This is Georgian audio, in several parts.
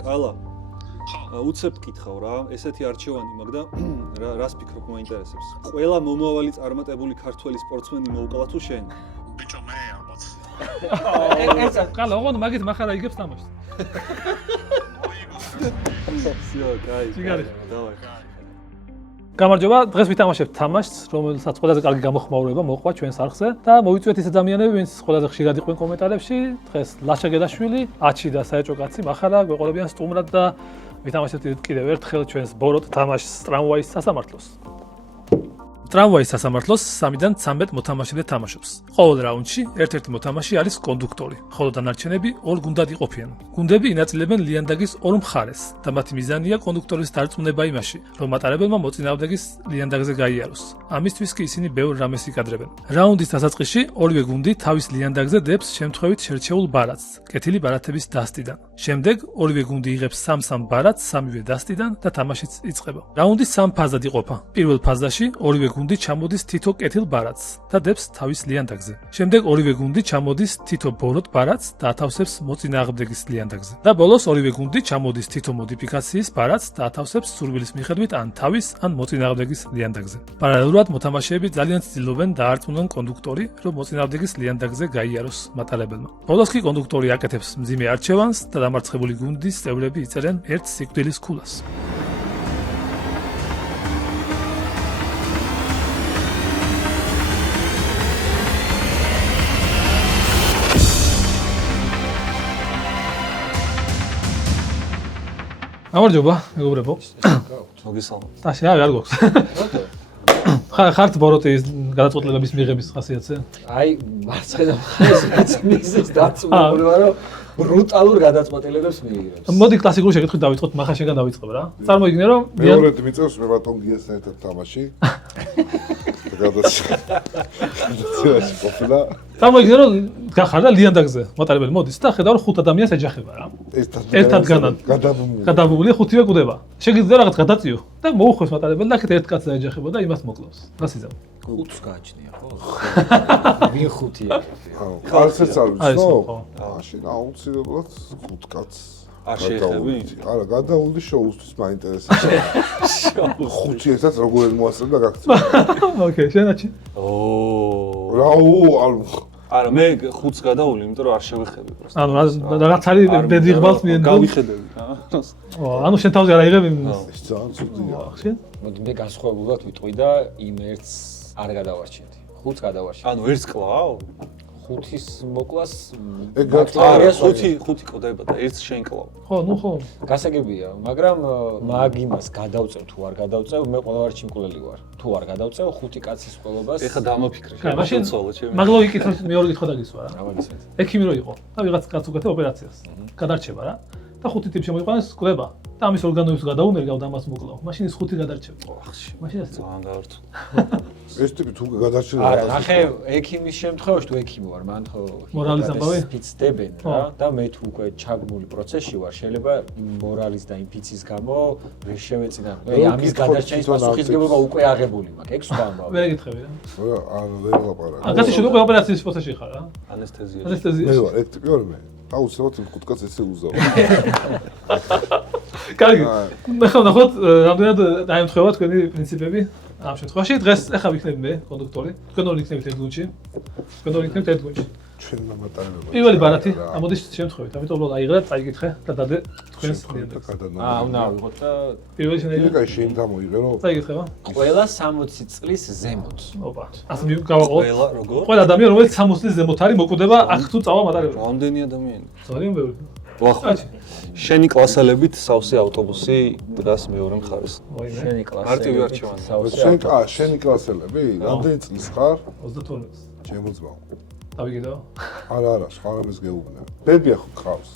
კალა. უცებ გკითხავ რა, ესეთი არჩევანი მაგდა რას ფიქრობ მაინტერესებს. ყველა მომავალი წარმატებული ქართველი სპორტსმენი მოუკლა თუ შენ? ბიჭო მე ალბათ. კალა, ოღონდ მაგით מחარა იგებს თამაშს. всё, кай. ჩიგარი. დავай. გამარჯობა, დღეს ვითამაშებთ თამაშს, რომელსაც ყველაზე კარგი გამოხმაურება მოყვა ჩვენს არხზე და მოიწვიეთ ის ადამიანები, ვინც ყველაზე ხშირად იყვნენ კომენტარებში. დღეს ლაშა გედაშვილი, აჩი და საეჭო კაცი מחარა გვეყოლებიან სტუმრად და ვითამაშებთ კიდევ ერთხელ ჩვენს ბოროტ თამაშს ტრამვაის სასამართლოს. ტრამვაის სასამართლოს 3-დან 13 მოთამაშე თამაშობს. ყოველ რაუნდში ერთ-ერთი მოთამაშე არის კონდუქტორი, ხოლო დანარჩენები ორ გუნდად იყოფიან. გუნდები ინაწილებენ ლიანდაგის ორ მხარეს და მათი მიზანია კონდუქტორის დარწმუნება იმაში, რომ მატარებელმა მოწინააღმდეგის ლიანდაგზე გაიაროს. ამისთვის კი ისინი ბევრ რამეს იკადრებენ. რაუნდის დასაწყისში ორივე გუნდი თავის ლიანდაგზე დებს შემთხვევით შერჩეულ ბარათს, კეთილი ბარათების დასტიდან. შემდეგ ორივე გუნდი იღებს 3-3 ბარათს სამივე დასტიდან და თამაშიც იწყება. რაუნდი 3 ფაზად იყოფა. პირველ ფაზაში ორივე გუნდი ჩამოდის თითო კეთილ ბარათს და დებს თავის ლიანდაგზე. შემდეგ ორივე გუნდი ჩამოდის თითო ბოროტ ბარათს და ათავსებს მოწინააღმდეგის ლიანდაგზე. და ბოლოს ორივე გუნდი ჩამოდის თითო მოდიფიკაციის ბარათს და ათავსებს სურვილის მიხედვით ან თავის ან მოწინააღმდეგის ლიანდაგზე. პარალელურად მოთამაშეები ძალიან ცდილობენ დაარწმუნონ კონდუქტორი, რომ მოწინააღმდეგის ლიანდაგზე გაიაროს მატარებელმა. ბოლოს კი კონდუქტორი აკეთებს მძიმე არჩევანს და დამარცხებული გუნდის წევრები იწერენ ერთ სიკვდილის ქულას. გამარჯობა, მეგობრებო. მოგესალმებით. სტაში, არ გვაქვს. ხართ ბოროტის გადაწყვეტილების მიღების ხასიათზე? აი, მარცხენა მხარეს მიზეზ დაწუნებული ვარ, რომ ბრუტალურ გადაწყვეტილებებს მიიღებს. მოდი კლასიკური შეკითხვით დავიწყოთ, მახა შეგან დავიწყებ რა. წარმოიდგინე რომ მეორედ მიწევს მე ბატონ გიასთან ერთად თამაში. გადაცემაში ყოფილა. წარმოიდგინე რომ გახარ და ლიანდაგზე მატარებელი მოდის და ხედავ რომ 5 ადამიანს ეჯახება რა. ერთად გადაბმული 5-ვე კვდება. შეგიძლია რაღაც გადაწიო და მოუხვეს მატარებელი და აქეთ ერთ კაცს ეჯახება და იმას მოკლავს. რას იზამ? 5-ს გააჩნია ხო? ვინ 5-ია? კაცებს არ ვიცნო? მაშინ აუცილებლად 5 კაცს არ შეეხები? არა, გადაული შოუსთვის მაინტერესებს. 5 ერთად როგორ მოასწრებ და გაქცევ. ოკეი, შენაჩი. რაუ, არა, მე 5-ს გადავული, იმიტომ რომ არ შევეხები პროსტა. ანუ რაღაც არის ბედიღბალს მიენდო. გავიხედები რა. ანუ შენ თავზე არ აიღებ იმ ეს ძალიან ცუდია. შენ? მოდი მე განსხვავებულად ვიტყვი და იმ ერთს არ გადავარჩიეთ. 5-ს გადავარჩიეთ. ანუ ერთს კლავ? 5-ის მოკლას არა, 5 კვდება და ერთს შენ კლავ. ხო, ნუ ხო. გასაგებია, მაგრამ მაგ იმას გადავწევ თუ არ გადავწევ, მე ყველავარჩი მკვლელი ვარ. თუ არ გადავწევ 5 კაცის ყველობას. ეხა დამოფიქრე. კაი, მაშინ მაგ ლოგიკით მეორე კითხვა დაგისვა რა. გავაგისმენთ. ექიმი რო იყო და ვიღაც კაც უკეთებ ოპერაციას. გადარჩება რა. და 5 ტიპი შემოიყვანეს კვდება. და ამის ორგანოებს გადაუნერგავ და ამას მოკლავ. მაშინ ის 5 გადარჩება. ახში. მაშინ ეს ძალიან გავართ. ეს ტიპი თუ გადარჩება. არა, ნახე, ექიმის შემთხვევაში თუ ექიმი ვარ, მან ხო მორალის ამბავი? ფიცდებენ რა და მე თუ უკვე ჩაგმული პროცესში ვარ, შეიძლება მორალის და ინფიციის გამო ვერ შევეწინა. აი, ამის გადარჩენის პასუხისმგებლობა უკვე აღებული მაქვს. ეგ სხვა ამბავი. ვერ ეკითხები რა. არა, ვერ ლაპარაკობ. აკაცი შენ უკვე ოპერაციის პროცესში ხარ რა. ანესთეზია. მე ვარ, ეგ ტიპი ვარ მე. აუცილებლად 5 კაცს ესე უზავ. კარგი. მე ხომ ნახოთ, რამდენად დაემთხევა თქვენი პრინციპები ამ შემთხვევაში. დღეს ახლა ვიქნები მე, კონდუქტორი. თქვენ ორი იქნებით ერთ გუნდში. თქვენ ორი იქნებით ერთ გუნდში. ჩვენ დამატარებელია. პირველი ბარათი, ამოდის შემთხვევით. ამიტომ უბრალოდ აიღრა, წაიკითხე და დადე თქვენს კლიენტებს. უნდა ავიღოთ და პირველი შენ აიღე. იგივე შენ დამოიღე რომ წაიკითხე რა. ყველა 60 წლის ზემოთ. ოპა. ასე გავაყო. ყველა როგორ? ყველა ადამიანი რომელიც 60 წლის ზემოთ არის მოკვდება, აქ თუ წავა მატარებელი. რამდენი ადამიანი? ძალიან ბევრი. ვახო. შენი კლასელებით სავსე ავტობუსი დგას მეორე მხარეს. შენი კლასი. მარტივი არჩევანი. შენი კლასელები რამდენი წლის ხარ? 32. ჩემო ძმაო. დავიგიდო. არა, სხვა რამეს გეუბნე. ბებია ხო გყავს?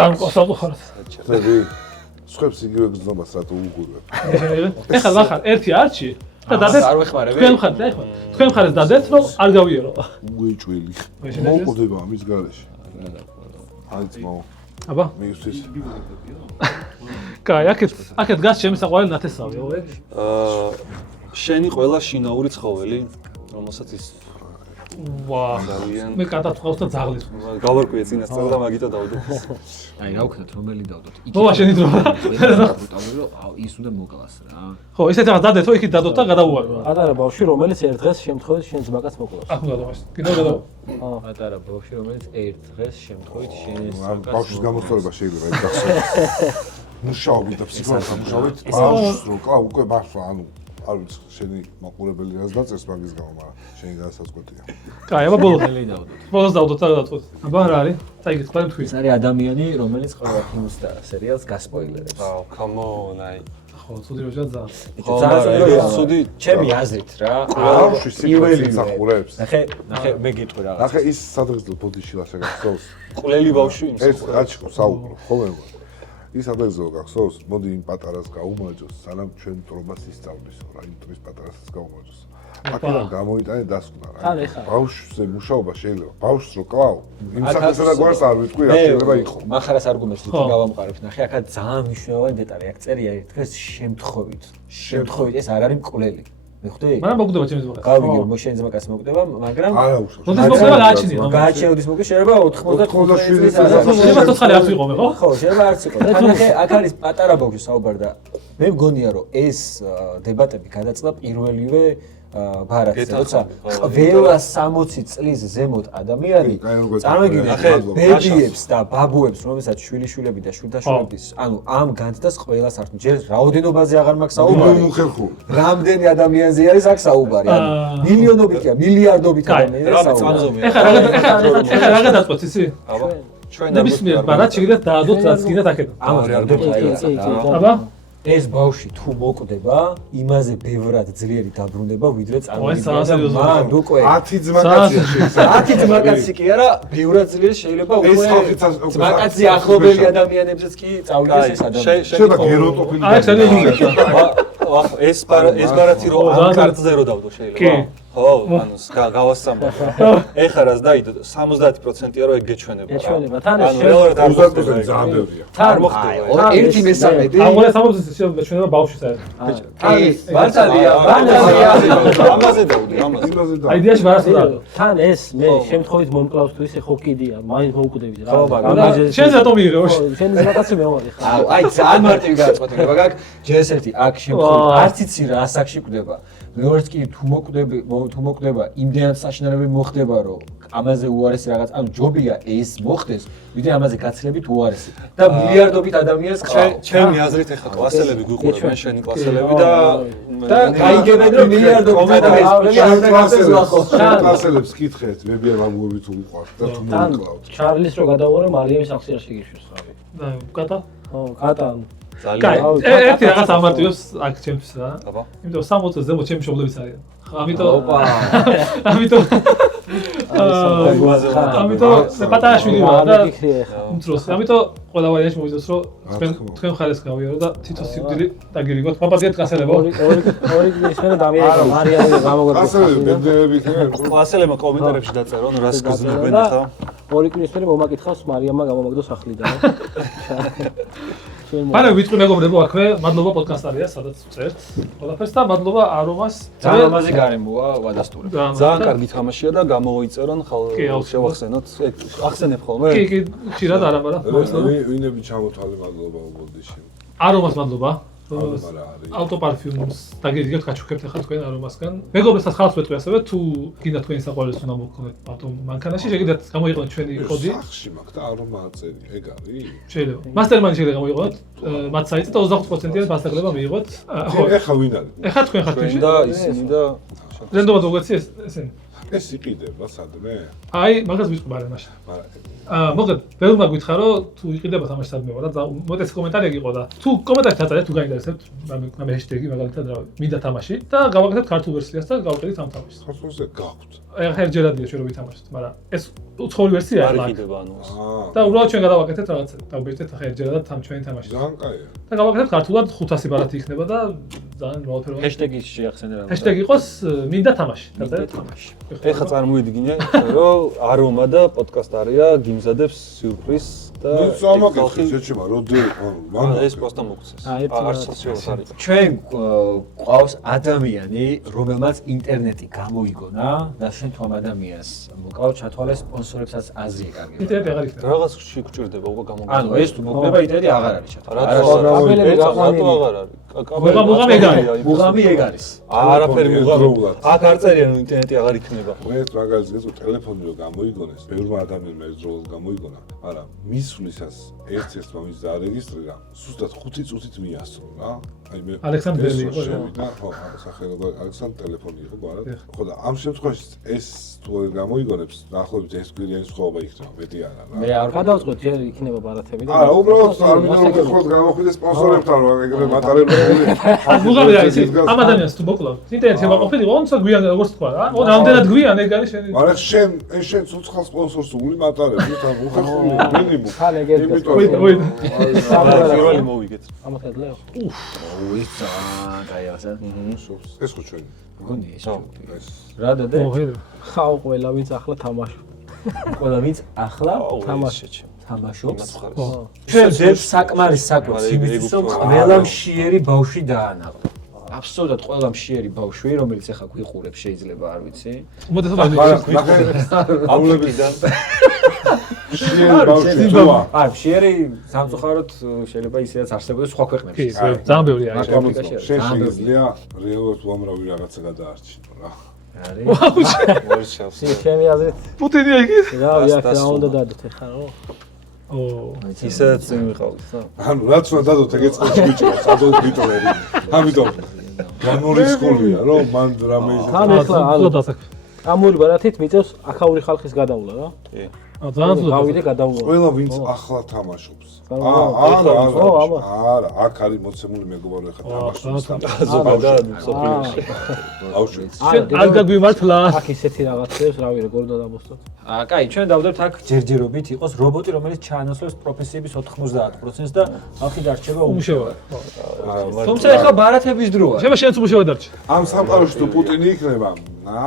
არ გასავხარად. ბები. სხვებს იგივე გზნობას რატო უგურებ? ეხლა ვახარ ერთი არჩი და დადეთ. არ ვეხმარები. თქვენ მხარეს და ეხლა თქვენ მხარეს დადეთ რომ არ გავიარო. უეჭველი. მოუკვდება ამის გარეშე. აი ძმაო. აბა. მიუსვის. კაი, აქეთ გას ჩემი საყვარელი ნათესავი, ოღონდ. შენი ყველა შინაური ცხოველი, რომელსაც ის ვა ძალიან მე კატა თყავს და ძაღლის გავარკვიე წინასწარ და მაგიტო დავდო. აი რა ვქნათ რომელი დავდოთ? მოვა შენი დრო. აუ ის უნდა მოკლას რა. ხო ისეთ რაღაც დადეთო იქით დადოთ და გადაუვარო. პატარა ბავშვი რომელიც ერთ დღეს შემთხვევით შენ ძმაკაც მოკლავს. ახლა გადავაშ. კიდევ გადავა. პატარა ბავშვი რომელიც ერთ დღეს შემთხვევით შენ ბავშვის გამოსწორება შეიძლება ეს გახსოვდეს. მუშაობით და ფსიქოლოგიურად მუშაობით ბავშვს რო კლა უკვე ბავშვა ანუ არ ვიცი შენი მაყურებელი რას დაწერს მაგის გამო მაგრამ შენი განსაზღვრებია. კაი, აბა ბოლოს. რომელი დავდოთ? ბოლოს დავდოთ და გადავწყვეტ. აბა რა არის? წაიგეთ, ყველა თქვი. ეს არის ადამიანი რომელიც ყველა ფილმს და სერიალს გასპოილერებს. აუ, come on, აი. ხო, ცუდი როჟა ძა. ცუდი ჩემი აზრით რა. ბავშვის სიკვდილს იცახურებს. ნახე მე გიტყვი რაღაც. ნახე ის სადღესდღე ბოდიში ლაშა გახსოვს. ყველელი ბავშვი ეს იმსახურებს. რაჭკო საუბრო ხოლმე ის ადრესო გახსოვს მოდი იმ პატარას გაუმოჯოს სანამ ჩვენ მტრობას ისწავლისო რა იმ მტრის პატარასაც გაუმოჯოს აქედან გამოიტანე დასკვნა რა ბავშვზე მუშაობა შეიძლება ბავშვს რო კლავ იმ საკითხსა და გვარს არ ვიტყვი რა შეიძლება იყოს მახარას არგუმენტს თვითონ გავამყარებ ნახე აქა ძალიან მნიშვნელოვანი დეტალი აქ წერია ერთ დღეს შემთხვევით ეს არ არის მკვლელი მიხდი? მაგრამ მოგვდება ჩემს მოყავს. გავიგე მოშენ ძმაკაც მოკვდება, მაგრამ არა უშავს. მოდის მოკვდება გააჩნია. გააჩნია მოკვდება შეიძლება 97 წლის შეიძლება ცოცხალი არც ვიყო მე, ხო? ხო, შეიძლება არც იყო. ნახე, აქ არის პატარა ბავშვი საუბარ და მე მგონია რომ ეს დებატები გადაწყდა პირველივე ბარათზე, როცა ყველა 60 წლის ზემოთ ადამიანი წარმოგიდგენთ ბებიებს და ბაბუებს, რომელსაც შვილიშვილები და შვილთაშვილების, ანუ ამ განცდას ყველას არ ჯერ რაოდენობაზე აღარ მაქვს საუბარი. რამდენი ადამიანზე არის აქ საუბარი? ანუ მილიონობითია, მილიარდობით ადამიანია საუბარი. ეხლა რა გადაწყვეტ ისი? აბა, ჩვენ ნებისმიერ ბარათს შეგიძლიათ დაადოთ რაც გინდათ აქედან. აბა ეს ბავშვი თუ მოკვდება, იმაზე ბევრად ძლიერი დაბრუნება, ვიდრე წარმოგიდგენთ. მან უკვე 10 ძმაკაცია შეიძლება. 10 ძმაკაცი კი არა, ბევრად ძლიერი შეიძლება უკვე ძმაკაცი ახლობელი ადამიანებზეც კი წავიდეს ეს ადამიანი. შეიძლება გეროტოფილი. აი, შეიძლება. ეს ბარათი რო ამ კარტზე რო დავდო შეიძლება. ხო, ანუ გავასწამბო. ეხლა რას დაიდო 70%-ია რომ ეგ გეჩვენება. თან ანუ რეალურად არ მოხდება ძალიან ბევრია. თან მოხდება. 1/13. ამგვარად 70% მეჩვენება ბავშვს არის. კი, მართალია, ბანაზია. ამაზე დავდი, ამაზე. აი იდეაში ბარათს და თან ეს მე შემთხვევით მომკლავს თუ ისე ხო კიდია, მაინც მომკვდები რა. ხო, მაგრამ შენ რატომ მიიღე ვაშ? შენ ზაკაცი მეომარი ხარ. აუ, აი ძალიან მარტივი გადაწყვეტილება გაქვს. ჯერ ერთი აქ შემთხვევით არც იცი რა ასაკში კვდება. მეორეც კი თუ მოკვდება, იმდენად საშინელები მოხდება, რომ ამაზე უარესი რაღაც, ანუ ჯობია ეს მოხდეს, ვიდრე ამაზე გაცილებით უარესი. და მილიარდობით ადამიანს ჩემი აზრით ეხლა კლასელები გვიყურებენ, შენი კლასელები და გაიგებენ რომ მილიარდობით ადამიანს კლასელებს კითხეთ, მებია ბაბუები თუ უყვართ და თუ მოკლავთ. ჩარლის რო გადავღო რომ მარიამის სახში არ შეგიშვეს ხავი. და კატა? ხო, კატა. კაი, ერთი რაღაც ამარტივებს აქ ჩემს რა. აბა. იმიტომ 60-ზე ზემოთ ჩემი მშობლებიც არიან. ამიტომ ამიტომ მე პატარაშვილი ვარ და უმცროსი. ამიტომ ყველა ვარიანტი მოვიდეს რომ თქვენ ხარეს გავიარო და თითო სიკვდილი დაგირიგოთ. პაპაზიეთ გასალებო. ორი ის მე დამიარეკა მარიამი გამოგორდა. კლასელები ბენდები ხარ. კლასელებმა კომენტარებში დაწერონ რას გზნობენ ახლა. ორი კვირის მერე მომაკითხავს მარიამმა გამომაგდო სახლიდან. მაგრამ ვიტყვი მეგობრებო, აქვე მადლობა პოდკასტარია, სადაც წერთ. ყველაფერს და მადლობა არომას. ძალიან ლამაზი გარემოა ვადასტურებ. ძალიან კარგი თამაშია და გამოვიწერონ, შევახსენოთ. ახსენებ ხოლმე? კი, ხშირად არა, მაგრამ ვინები ჩამოთვალე მადლობა უბოდიში. არომას მადლობა. არა არის. ავტოპარფიუმს დაგირიგებთ, გაჩუქებთ ახლა თქვენ არომასგან. მეგობრებსაც ხალხს ვეთქვი ასევე, თუ გინდა თქვენი საყვარელს უნდა მოგქონეთ ავტომანქანაში, შეგიძლიათ გამოიყენოთ ჩვენი კოდი. სახში მაქვს და არომა აწერი, ეგ არის? შეიძლება. მასტერმანი შეიძლება გამოიყენოთ, მათ საიტზე და 25%-იანი დასაკლება მიიღოთ. ხო, ეხლა ვინ არის? ეხლა თქვენ ხართ ჩვენ და ისინი და რენდომად მოგეცი ესენი. ეს იყიდება სადმე? აი, მაგას ვიტყვი მაგრამ მაშინ. მოგეთ, ბევრმა გითხრა რომ თუ იყიდება თამაში სადმე ვარ და მოდეს კომენტარი იყო და თუ კომენტარი დაწერეთ თუ გაინტერესებთ, რამე ჰეშტეგი მაგალითად რა მინდა თამაში და გავაკეთებთ ქართულ ვერსიას და გავყიდით ამ თამაშს. ხოსოზე გაქვთ. ეხლა ერთჯერადია ჩვენ რო ვითამაშოთ, მაგრამ ეს უცხოური ვერსია არ ახლა. იყიდება ანუ ეს. და უბრალოდ ჩვენ გადავაკეთეთ რაღაცა, დავბეჭდეთ ახლა ერთჯერადად ჩვენი თამაში. ძალიან კაია. და გავაკეთებთ ქართულად 500 ბარათი იქნება და ძალიან მრავალფეროვანი. ჰეშტეგი შეახსენე რა. ჰეშტეგი იყოს მინდა თამაში. დაწერეთ თამაში. ეხლა წარმოიდგინე რომ არომა და პოდკასტარია გიმზადებს სიურპრიზს ნუ სამაკეთე შეჩება როდი მან ეს პოსტა მოგცეს. არც შევა არის. ჩვენ ყავს ადამიანი, რომელმაც ინტერნეტი გამოიგონა და შენ თუ ამ ადამიანს მოკავ ჩათვალე სპონსორებსაც აზრი კარგი. ინტერნეტი აღარ იქნება. რაღაც შეგჭირდება უკვე გამოგონება. ანუ ეს თუ მოგნება ინტერნეტი აღარ არის ჩათვალე. კაბელები გაყვანილი. აღარ არის. მუღამი ეგ არის. მუღამი ეგ არის. არაფერი მუღამი. აქ არ წერია რომ ინტერნეტი აღარ იქნება. მე მაგალითად გეცო ტელეფონი რომ გამოიგონეს, ბევრმა ადამიანმა ერთდროულად გამოიგონა, მაგრამ მისვლისას ერთ-ერთმა ვის დაარეგისტრირა, ზუსტად 5 წუთით მიასწრო რა. აი მე ალექსანდრელი იყო რა. შევიდა, ხო, სახელობა ალექსანდრ ტელეფონი იყო გვარად. ხო და ამ შემთხვევაში ეს თუ ვერ გამოიგონებს, დაახლოებით ეს გვირიანი სხვაობა იქნება, მეტი არა რა. მე არ გადავწყვეტ ჯერ იქნება ბარათები და არა, უბრალოდ არ მინდა რომ გეხოთ გამოხვიდეს სპონსორებთან რომ ეგრე მატარებლები. მუღამი არის ამ ადამიანს თუ მოკლავ. ინტერნეტი შემაყოფილი ონცა გვიან როგორც თქვა რა. რამდენად გვიან ეგ არის შენი. მაგრამ შენ ცოცხალ სპონსორს უგული მატარებს, თან უხერხული მინიმუმ. ხალ ეგეთ პირველი მოვიგეთ. ამათ გადლეო. უიცა, გაიასა. ეს ხო ჩვენი. გონი ეს. ეს რა დადე? ხაო ყველა ვინც ახლა თამაშობს. ყველა ვინც ახლა თამაშეჩი. თამაშობს. ხო. ჩვენ ძებს საკმარის საკვებს იმისთვის რომ ყველა მშიერი ბავშვი დაანახო. აბსოლუტურად ყველა მშიერი ბავშვი, რომელიც ახლა გვიყურებს შეიძლება არ ვიცი. მოდეთ აულებიდან მშიერი ბავშვი ძოა. არ მშიერი სამწუხაროდ შეიძლება ისედაც არსებობდეს სხვა ქვეყნებში. ძალიან ბევრი არის. ამერიკაში შენ შეგიძლია რეალურად უამრავი რაღაცა გადაარჩინო რა. არის. მოიცავს. ჩემი აზრით პუტინი იგი. რა რა უნდა დადოთ ახლა რო. ისაც მიყავთ. ანუ რაც უნდა დადოთ ეგეც გიჭირავს ადოლფ ჰიტლერი. ამიტომ განმორისკულია რომ მან რამე თან ახლა ამური ბარათით მიწევს აქაური ხალხის გადავლა რა. კი. ძალიან გავიდე გადავლა. ყველა ვინც ახლა თამაშობს. არა, აქ არის მოცემული მეგობარი ხა თამაშობს. ზოგადად სოფლიოში. აუშვიც. არ გაგვიმართლა. აქ ისეთი რაღაცებს, რავი, როგორ უნდა დამოსწოთ. კაი, ჩვენ დავდებთ აქ ჯერჯერობით იყოს რობოტი, რომელიც ჩაანაცვლებს პროფესიების 90% და ხალხი დარჩება უმუშევა. თუმცა ეხლა ბარათების დროა. შეიძლება შენც უმუშევა დარჩი. ამ სამყაროში თუ პუტინი იქნება,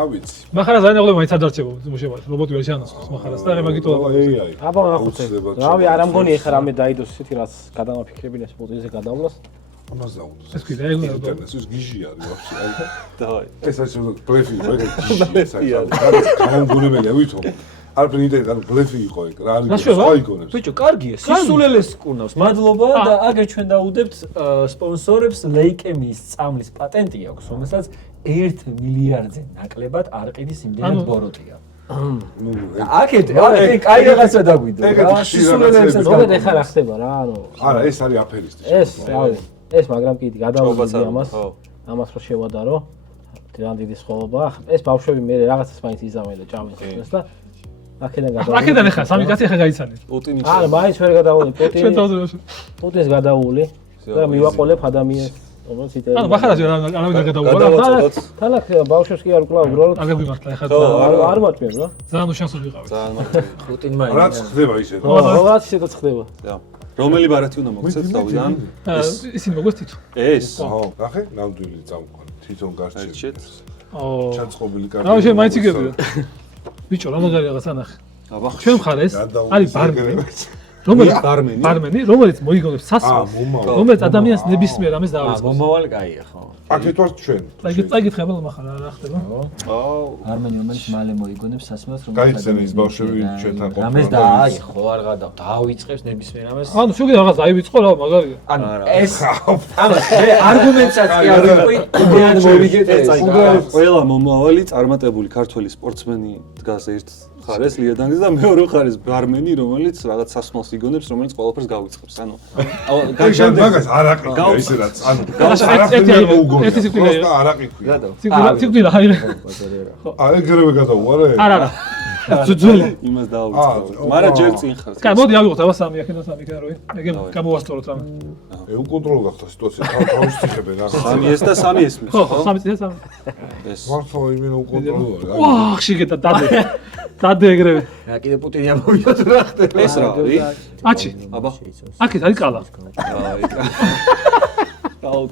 ვიცი. მახარა ძალიან აღლება მაინც არ დარჩება უმუშევა. რობოტი ვერ ჩაანაცვლებს მახარას და მე მაგითო AI. აბა ახუცე. რავი, არ ამგონი ეხლა რამე დაიდოს ისეთი რაც გადამაფიქრებინეს პუტინზე გადავლას. ამას დაუნდოს. ეს კიდე ეგ უნდა ინტერნეტს ის გიჟი არის ვაფშე. დავაი. ეს არის ბლეფი, ეგ გიჟი. გამონგონებელია ვითომ. არაფერი ინტერნეტი, ანუ ბლეფი იყო ეგ, რა არის სხვა იგონებს. ბიჭო, კარგია, სისულელეს კურნავს. მადლობა და აგერ ჩვენ დაუდებთ სპონსორებს ლეიკემიის წამლის პატენტი აქვს, რომელსაც 1 მილიარდზე ნაკლებად არყიდის იმდენად ბოროტია. ნუ აქეთ, კაი რაღაცა დაგვიდო. სისულელესაც მოგეთ ეხლა რა ხდება რა, ანუ არა, ეს არის აფერისტი. ეს, რავი, ეს მაგრამ კიდე გადავუძი ამას. ამას რო შევადარო. ძალიან დიდი სხვაობა. ეს ბავშვები მე რაღაცას მაინც იზამენ და ჭამენ ხოლმე და აქედან გადავული. აქედან ახლა სამი კაცი ახლა გაიცანეს. პუტინი. არა, მაინც ვერ გადავული. ჩვენ თავზეში. პუტინს გადავული და მივაყოლებ ადამიანს, რომელიც იტყვი. ანუ მახარას არავინ არ გადაუღო. თან აქ ბავშვებს კი არ ვკლავ უბრალოდ. აგერ ვიმართლა ახლა არ მოწმებ რა. ძალიან უშანსო ვიყავი. ძალიან მარტივი. პუტინმა რაც ხდება ისე. რაღაც ისედაც ხდება. რომელი ბარათი უნდა მოგცეთ თავიდან? ისინი მოგვეს თვითონ. ეს. ხო, ნახე, ნამდვილი წამყვანი, თვითონ გარჩევს. არჩეთ. ჩაწყობილი კარტი. რა შენ მაინც იგებია. ბიჭო, რა მაგარი რაღაცა ნახე. აბა, ჩვენ მხარეს არის ბარმენი. რომელიც ბარმენი, რომელიც მოიგონებს სასმელს, რომელიც ადამიანს ნებისმიერ ამას დაავიწყებს. მომავალი კაია, ხო. აქეთ ვარ ჩვენ. წაიგითხე აბა მახარ რა ხდება? აუ, ბარმენი, რომელიც მალე მოიგონებს სასმელს, რომელიც გაიხსენე ის ბავშვები ჩვენთან ყოფნა. ამას და აი, ხო არ გადავ, დაავიწყებს ნებისმიერ ამას. ანუ შუგი რაღაც აივიწყო რა მაგარია. ანუ ეს ამას მე არგუმენტსაც კი არ ვიყი, იდეად მოვიგეთ ეს. ყველა მომავალი წარმატებული ქართველი სპორტსმენი დგას ერთ ხარეს ლიადანგის და მეორე ხარეს ბარმენი, რომელიც რაღაც სასმელს იგონებს, რომელიც ყველაფერს გავიწყებს. ანუ გაგჟანდა მაგას არაყია ისე რაც. ანუ არაფერი მოუგონია. ერთი სიკვდილია. პროსტა არაყიქვია. სიკვდილა აირე. აი ეგრევე გადაუარე. არა. ძველი. იმას დაავიწყო. მაგრამ ჯერ წინ ხარ. კაი, მოდი ავიღოთ აბა სამი აქედან სამი კარო. ეგ გამოვასწოროთ რამე. უკონტროლო გახდა სიტუაცია. თავის ციხებენ რა. სამი ეს და სამი ეს. ხო, სამი წელი სამი. ეს. მართლა იმენ უკონტროლოა. ვაჰ, შეგეთა დადე. დადე ეგრევე. რა კიდე პუტინი ამოვიდოთ რა ხდება. ეს რა არის? აჩი. აბა. აქეთ არის კალა. აი. აუ,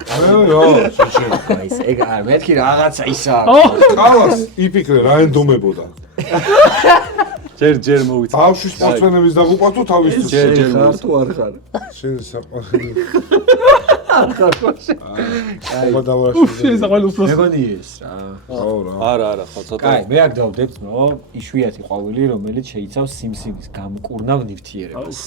აი ეს ეგ არ მეთქი რაღაცა ისა. კალას იფიქრე რა ენდომებოდა. ჯერ მოვიწევ. ბავშვი სპორტსმენების დაღუპვა თუ თავისთვის? ჯერ ხარ თუ არ ხარ? შენ საყვარელი. არ ხარ მაშინ. ობა დავაშ. შესაძლებელი უფროს. მეგონი ეს რა. აუ რა. არა, ხო, ცოტა. კაი, მე აქ დავდებთ, რომ იშვიათი ყვავილი, რომელიც შეიცავს სიმსივნის გამკურნავ ნივთიერებას.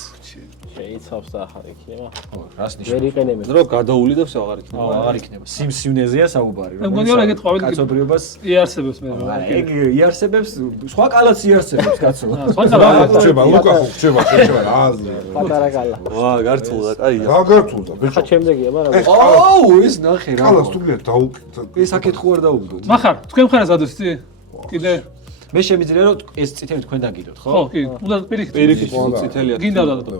შეიცავს და ახალ იქნება. ხო, რას ვერ ნიშნავს? იყენებენ. დრო გადაულიდებს აღარ იქნება. აღარ იქნება. სიმსივნეზეა საუბარი, მე მგონი, რომ ეგეთ ყვავილი კაცობრიობას იარსებებს მე. ეგ იარსებებს, სხვა კალაც იარსებებს, კაცო. ხდება, ლუკა ხო ხდება, რა აზრია. პატარა კალა. ვა, გართულდა, კაია. რა გართულდა, ბიჭო. ხა ჩემდეგია, მაგრამ აუ, ეს ნახე რა. კალას თუ გინდა დაუკეთა. ეს აქეთ ხო არ დაუგდო. მახარ, თქვენ მხარეს ადოსი? კიდე მე შემიძლია რომ ეს წითელი თქვენ დაგიდოთ, ხო? ხო, კი, უნდა პირიქით. პირიქით წითელია. გინდა დადო.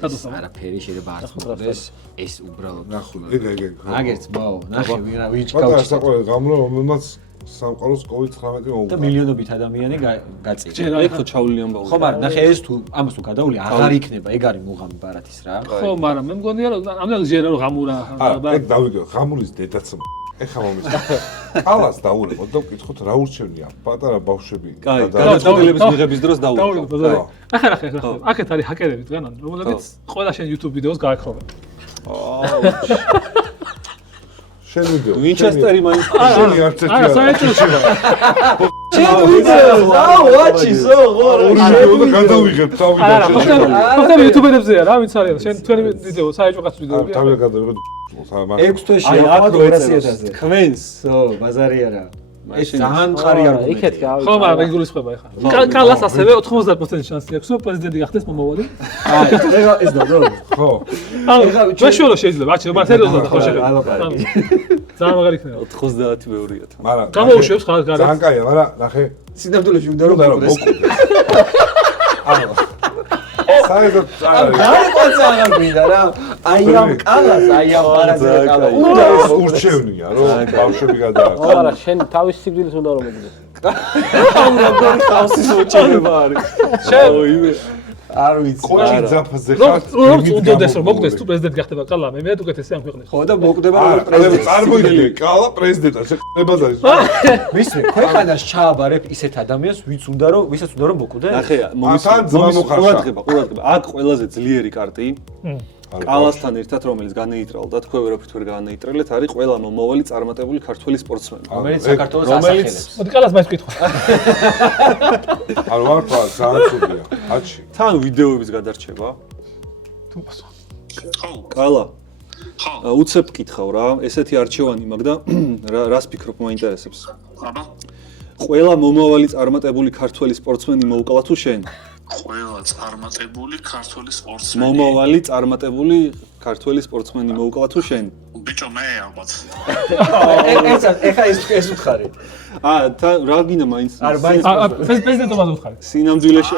დადოსა. არაფერი შეიძლება არ ხვდეს, ეს უბრალოდ ნახული, ეგ. აგერც მაო, ნახე ვინ პატარა ვიჭკავ საყვარელი გამრო, რომელმაც სამყაროს COVID-19 და მოუყვა. მილიონობით ადამიანი გაწირა. ჯერ ეგ ხო ჩაული ამბავი. ხო, მაგრამ ნახე ეს თუ ამას თუ გადაული აღარ იქნება, ეგ არის მუღამი ბარათის რა. ხო, მაგრამ მე მგონია რომ ამდენ ჯერა რომ გამურა. არა, ეგ დავიგე, ღამულის დედაც ეხა მომის. კალას დაურეკოთ და ვკითხოთ რა ურჩევნია პატარა ბავშვები. კაი, გადაწყვეტილების მიღების დროს დაულებო. დაულებო. ახლა აქეთ არის ჰაკერები დგანან, რომლებიც ყველა შენ YouTube ვიდეოს გააქრობენ. შენ ვიდეო. ვინჩესტერი მაინც შენი არც ერთი არა, საერთოდ შენ ვიდეოს, აუ, ვაჩი, ზო, ორი გადავიღებ თავიდან. არა, ხოთა YouTube-ებზეა რა, ვინც არის. შენ თქვენი ვიდეო, საერთო კაც ვიდეოები. თავიდან გადავიღებ. 6 თვეში აი, აქ აყვავ რო ეწეროს 200-ზე. თქვენს. ზო, ბაზარი არა. ეს ძალიან მყარი არგუმენტია. იქეთ გავი. ხო, მაგრამ ეგ გულისხმობა ახლა. კალას ასევე 90% შანსი აქვს, რომ პრეზიდენტი გახდეს მომავალი. აი, ეხა ეს დადო. ხო. ანუ მეშველო შეიძლება, არჩევა, მაგრამ სერიოზულად ხო შეიძლება. ალბათ. ძალიან მაგარი იქნება. 90 მეურია. მაგრამ გამოუშვებს ხარ გარეთ. ძალიან კაია, მაგრამ ნახე, სინამდვილეში უნდა რომ უნდა რომ მოკვდეს. ანუ საერთოდ გარკვეცა აღარ გვინდა რა. აი ამ კალას, აი ამ ბარაზე კალა. უნდა ეს ურჩევნია, რომ ბავშვები გადააქცია. ხო, არა, შენ თავის სიკვდილით უნდა რომ მოგდეს. აუ რა ხავსის მოჭრება არის. შენ არ ვიცი. კოჭი ძაფაზე რომ ხარ. უნდადეს რომ მოგდეს თუ პრეზიდენტი გახდება კალა, მე უკეთესია ამ ქვეყნის. ხო და მოკვდება არა, რომ პრეზიდენტი. წარმოიდგინე, კალა პრეზიდენტად შეყებაზე. მისმე, ქვეყანას ჩააბარებ ისეთ ადამიანს, ვისაც უნდა რომ მოკვდე. ნახე, თან ძმა მოხარშა. ყურადღება. აქ ყველაზე ძლიერი კარტი კალასთან ერთად, რომელიც განეიტრალდა, თქვენ ვერაფრით ვერ განეიტრალეთ, არის ყველა მომავალი წარმატებული ქართველი სპორტსმენი. რომელიც საქართველოს ასახელებს. მოდი კალას მაინც ვკითხო. ანუ ვარ თქვა, ძალიან ცუდია. აჩი. თან ვიდეოების გადარჩება. თუ პასუხ. კალა. უცებ გკითხავ რა, ესეთი არჩევანი მაქვს და რას ფიქრობ, მაინტერესებს. აბა, ყველა მომავალი წარმატებული ქართველი სპორტსმენი მოუკლა თუ შენ? ყველა წარმატებული ქართველი სპორტსმენი. მომავალი წარმატებული ქართველი სპორტსმენი მოუკლა თუ შენ? ბიჭო, მე ალბათ. ეხა ეს უთხარი. რა გინდა მაინც? არ მაინც პრეზიდენტობა უთხარი. სინამდვილეში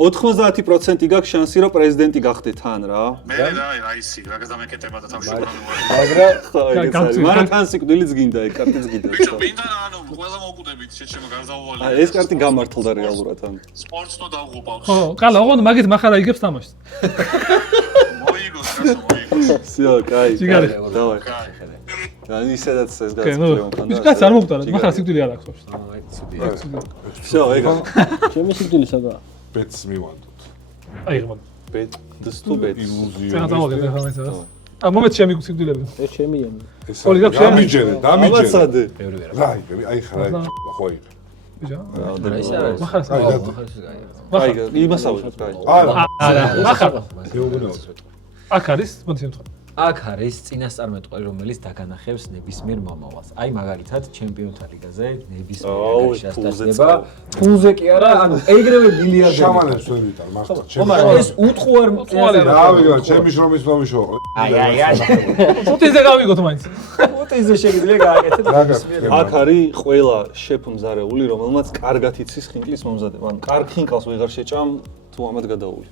90% გაქვს შანსი რომ პრეზიდენტი გახდე თან რა. მე რა ისი, რა გადამეკეტება და თავში უბრალოდ. მაგრამ ხო ეგეც არის. მაგრამ თან სიკვდილიც გინდა, ეგ კარტიც გინდა. ბიჭო, მინდა ანუ ყველა მოგუდებით შეჩემ გარდაუვალი. ეს კარტი გამართლდა რეალურად ან. სპორტს ნო დავღუპავს. ხო, კალა, ოღონდ მაგით מחარა იგებს თამაშს. მოიგოს, კაცო, მოიგოს. всё, кай. ჯიგარი. давай. კაი. და ისედაც ეს კე, გაწევია მქონდა. ის კაც არ მომკვდარა, מחარა სიკვდილი არ აქვს ბავშვს. всё, ეგა. ჩემი სიკვდილი სადაა? ბეთს მივანდოთ. აი ღმად. ბედ დსტუბეთ. ილუზია. წენა დავაგეთ ახლა მეც რა. ა მომეთ ჩემი სიკვდილები. ეს ჩემია. ორი გაქვს შენი? დამიჯერე. ამაცადე. რაი, აი ხარა, ხო აი. ბიჭო. ეს არის. מחარა აი, აი, იმას ავიღებ, კაი. არა, מחარა. გეუბნებოდ. აქ არის, მოდი შემთხვევით. აქ არის წინასწარმეტყვი, რომელიც დაგანახებს ნებისმიერ მომავალს. აი მაგალითად, ჩემპიონთა ლიგაზე ნებისმიერ აუ, შეასტასდება. ფულზე კი არა, ანუ ეგრევე მილიარდები. შამანებს ვერ ვიტარ, მართლა. ხო, მაგრამ ეს უთხوار რა ვიგო, ჩემი შრომის მომიშოყ. აი. ფუტიზე გავიგოთ მაინც. ფუტიზე შეგიძლია გააკეთეთ რა ნებისმიერ. გაქვს? აქ არის ყველა შეფმზარეული, რომელმაც კარგად იცის ხინკლის მომზადება. ან კარგ ხინკალს ვეღარ შეჭამ თუ ამად გადაული.